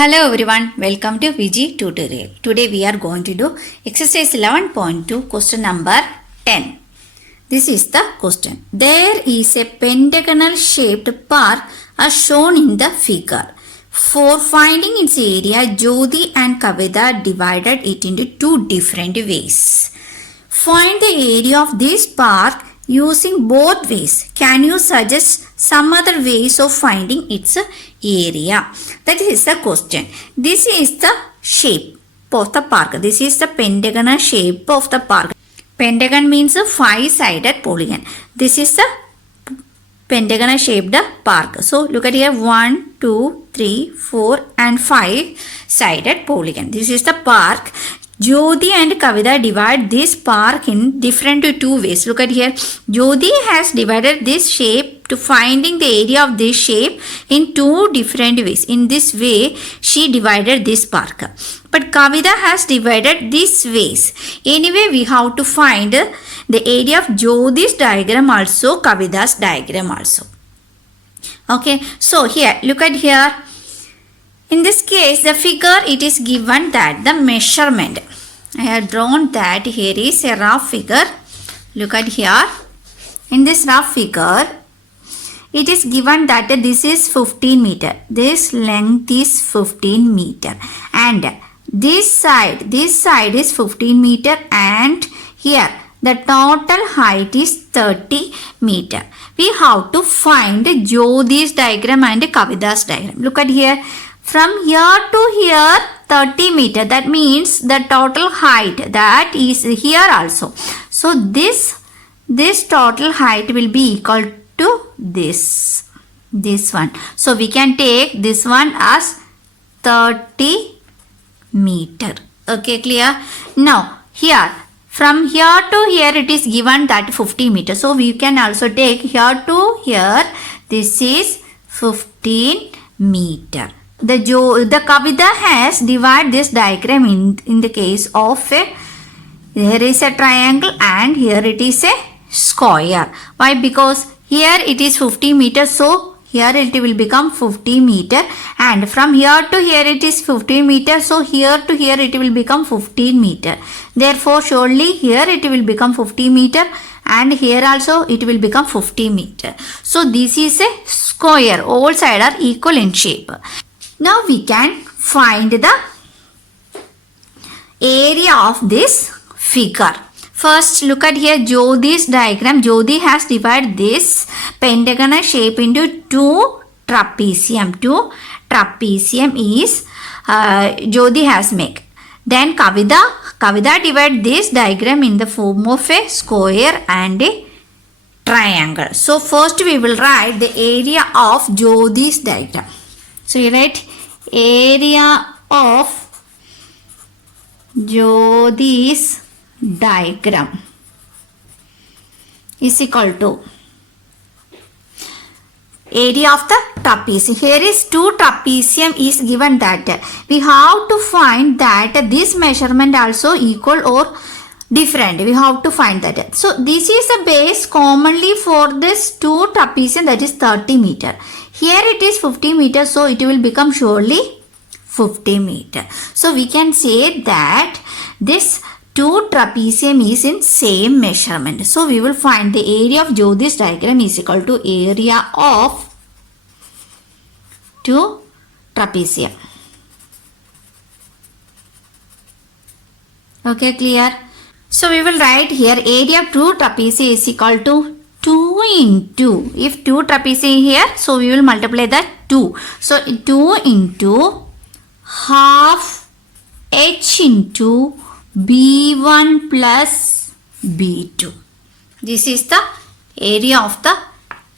Hello everyone, welcome to VG tutorial. Today we are going to do exercise 11.2 question number 10. This is the question. There is a pentagonal shaped park as shown in the figure. For finding its area, Jyoti and Kavita divided it into two different ways. Find the area of this park using both ways. Can you suggest some other ways of finding its area? That is the question. This is the shape of the park. This is the pentagonal shape of the park. Pentagon means a five-sided polygon. This is the pentagonal shaped park. So look at here, 1, 2, 3, 4 and 5-sided polygon. This is the park. Jyoti and Kavita divide this park in different two ways. Look at here. Jyoti has divided this shape to finding the area of this shape in two different ways. In this way, she divided this park. But Kavita has divided these ways. Anyway, we have to find the area of Jyoti's diagram also, Kavita's diagram also. Okay, so here, look at here. In this case, the figure, it is given that the measurement. I have drawn that here is a rough figure. Look at here. In this rough figure, it is given that this is 15 meter. This length is 15 meter. And this side is 15 meter. And here, the total height is 30 meter. We have to find Jyoti's diagram and Kavita's diagram. Look at here. From here to here, 30 meter. That means the total height that is here also. So this total height will be equal to this one. So we can take this one as 30 meter. Okay, clear? Now here, from here to here it is given that 50 meter. So we can also take here to here. This is 15 meter. The Kavita has divided this diagram in the case of here is a triangle and here it is a square. Why? Because here it is 50 meters, so here it will become 50 meter, and from here to here it is 15 meter, so here to here it will become 15 meter. Therefore, surely here it will become 50 meter and here also it will become 50 meter. So this is a square. All sides are equal in shape. Now we can find the area of this figure. First, look at here Jyoti's diagram. Jyoti has divided this pentagonal shape into two trapezium. Two trapezium is Jyoti has made. Then Kavita divided this diagram in the form of a square and a triangle. So first we will write the area of Jyoti's diagram. So you write area of Jyoti's diagram is equal to area of the trapezium. Here is two trapezium is given that we have to find that this measurement also equal or different. We have to find that. So this is a base commonly for this two trapezium, that is 30 meter. Here it is 50 meter, so it will become surely 50 meter. So we can say that this two trapezium is in same measurement. So we will find the area of Jyoti's diagram is equal to area of two trapezium. Okay, clear? So we will write here area of two trapezium is equal to 2 into, if 2 trapezium here, so we will multiply that 2. So 2 into half h into b1 plus b2. This is the area of the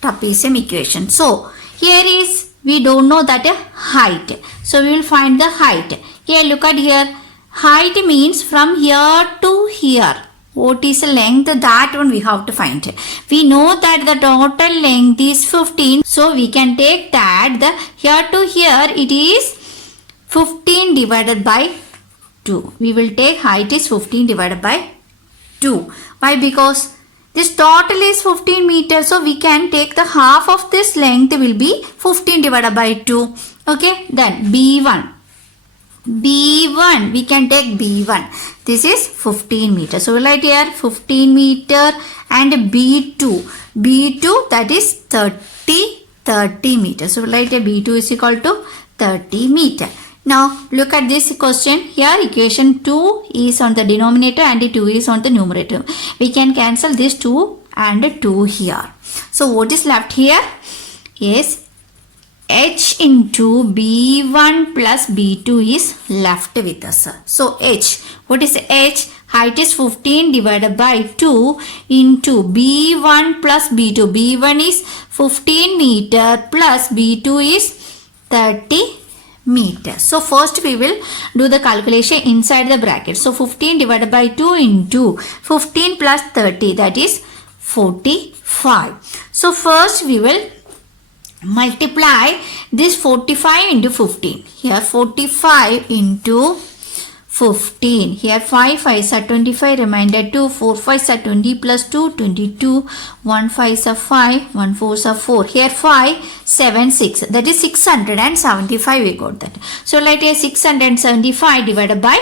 trapezium equation. So here is, we don't know that height. So we will find the height. Here look at here. Height means from here to here. What is the length? That one we have to find. We know that the total length is 15. So we can take that the here to here it is 15 divided by 2. We will take height is 15 divided by 2. Why? Because this total is 15 meters. So we can take the half of this length will be 15 divided by 2. Okay. Then B1. B1, we can take B1. This is 15 meters. So we'll write here 15 meter and B2. B2 that is 30 meters. So we'll write here B2 is equal to 30 meter. Now look at this question. Here equation 2 is on the denominator and 2 is on the numerator. We can cancel this 2 and 2 here. So what is left here? Yes, H into B1 plus B2 is left with us. So H, what is H? Height is 15 divided by 2 into B1 plus B2. B1 is 15 meter plus B2 is 30 meter. So first we will do the calculation inside the bracket. So 15 divided by 2 into 15 plus 30, that is 45. So first we will multiply this 45 into 15. Here 45 into 15. Here 5 5s are 25, remainder 2, 4 5s are 20 plus 2, 22, 1 5s are 5, 1 4s are 4. Here 5, 7, 6. That is 675 we got that. So let here 675 divided by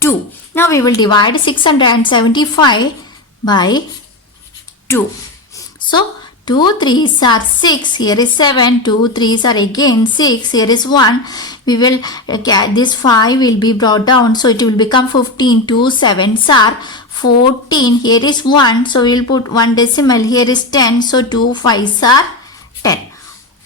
2. Now we will divide 675 by 2. So 2 3s are 6, here is 7, 2 3s are again 6, here is 1. We will, this 5 will be brought down, so it will become 15, 2 7s are 14, here is 1, so we will put 1 decimal, here is 10, so 2 5s are 10.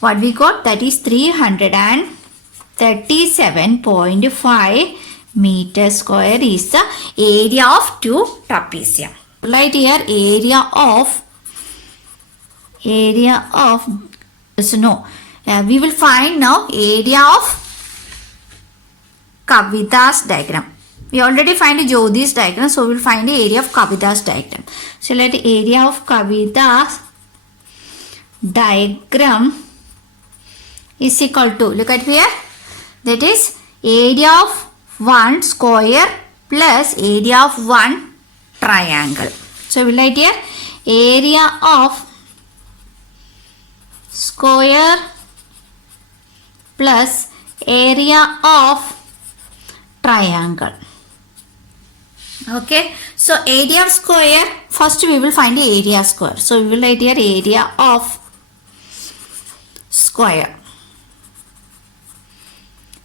What we got? That is 337.5 meter square is the area of 2 trapezium. Right here, area of we will find now area of Kavita's diagram. We already find Jyoti's diagram, so we will find the area of Kavita's diagram. So let the area of Kavita's diagram is equal to, look at here, that is area of one square plus area of one triangle. So we will write here area of square plus area of triangle. Okay, so area of square, first we will find the area square. So we will write here area of square.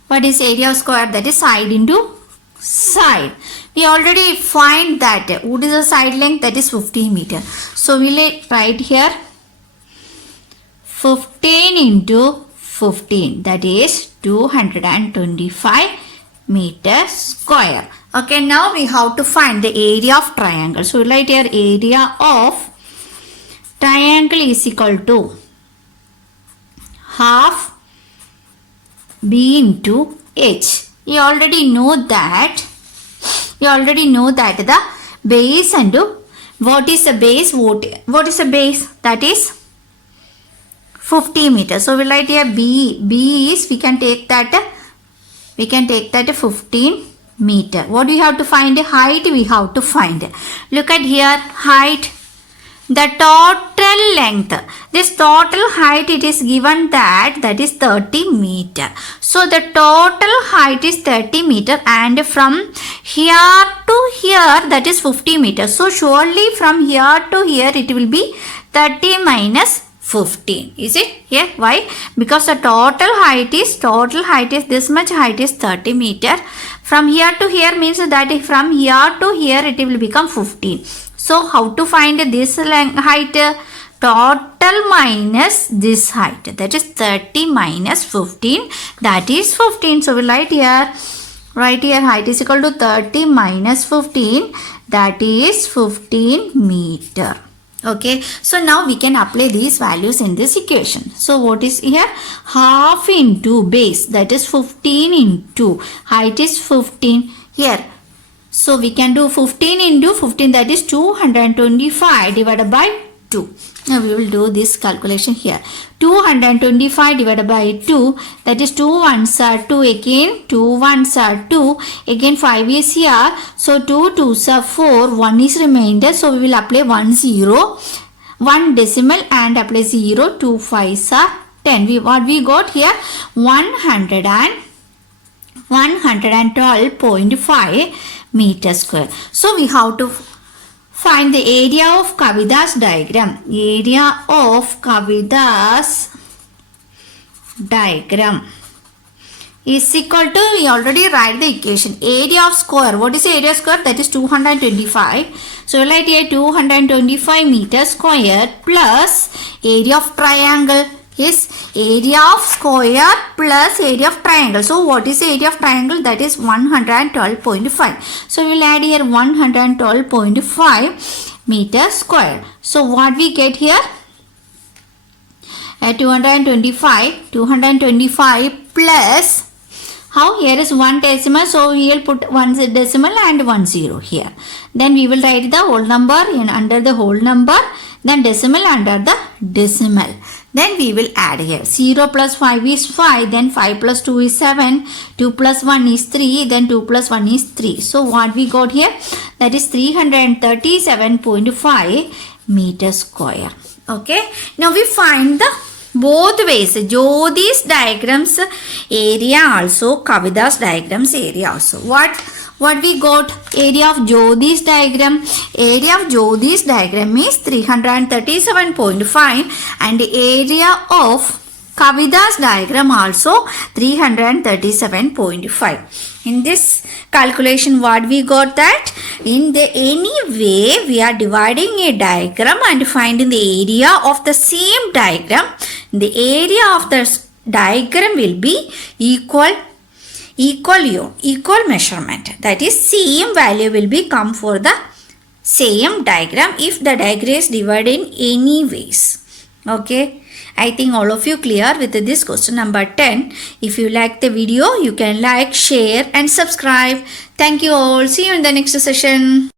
What is area of square? That is side into side. We already find that. What is the side length? That is 15 meter. So we will write here 15 into 15, that is 225 meter square. Okay, now we have to find the area of triangle. So we write here area of triangle is equal to half B into H. You already know that the base and what is the base? What is the base? That is 50 meters. So we will write here B. B is, we can take that 15 meter. What do we have to find? Height we have to find. Look at here, height. The total length. This total height, it is given that is 30 meter. So the total height is 30 meter and from here to here that is 50 meters. So surely from here to here it will be 30 minus 15. Is it? Here. Why? Because the total height is this much height is 30 meter. From here to here means that from here to here it will become 15. So how to find this height? Total minus this height. That is 30 minus 15. That is 15. So we'll write here height is equal to 30 minus 15. That is 15 meter. Okay, so now we can apply these values in this equation. So what is here? Half into base, that is 15 into height is 15 here. So we can do 15 into 15, that is 225 divided by 2. Now we will do this calculation here. 225 divided by 2, that is 2 1s are 2, again 2 1s are 2, again 5 is here. So 2 2s are 4, 1 is remainder. So we will apply 1 0, 1 decimal and apply 0, 2 5s are 10. What we got here? 110 112.5 meter square. So we have to find the area of Kavita's diagram. Area of Kavita's diagram is equal to, we already write the equation, area of square. What is the area of square? That is 225. So we'll write here 225 meter square plus area of triangle is area of square plus area of triangle. So what is the area of triangle? That is 112.5. So we will add here 112.5 meter square. So what we get here? 225 plus, how? Here is one decimal, so we will put one decimal and 10 here. Then we will write the whole number under the whole number, then decimal under the decimal. Then we will add here 0 plus 5 is 5, then 5 plus 2 is 7, 2 plus 1 is 3, then 2 plus 1 is 3. So what we got here? That is 337.5 meter square. Okay. Now we find the both ways, Jyoti's diagrams area also, Kavita's diagrams area also. What we got? Area of Jyoti's diagram. Area of Jyoti's diagram is 337.5 and area of Kavita's diagram also 337.5. In this calculation, what we got? That in the any way we are dividing a diagram and finding the area of the same diagram, the area of the diagram will be equal measurement. That is, same value will be come for the same diagram if the diagram is divided in any ways. Okay. I think all of you clear with this question number 10. If you like the video, you can like, share and subscribe. Thank you all. See you in the next session.